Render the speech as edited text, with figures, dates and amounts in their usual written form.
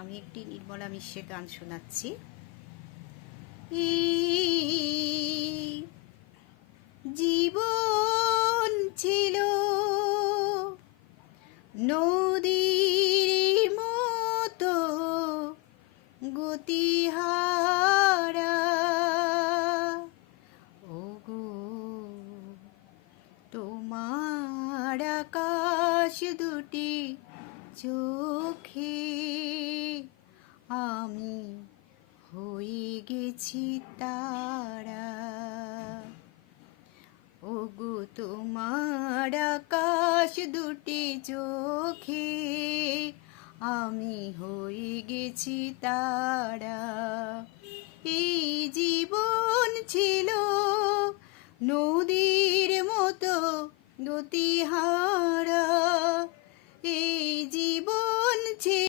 আমি একটি নির্মলা মিশ্রের গান শোনাচ্ছি। এই জীবন ছিল নদীর মতো গতিহারা, ওগো তোমার আকাশ দুটি চোখে আমি হয়ে গেছি তারা। ওগো তোমার আকাশ দুটি চোখে আমি হয়ে গেছি তারা। এই জীবন ছিল নদীর মতো গতিহারা, এই জীবন ছিল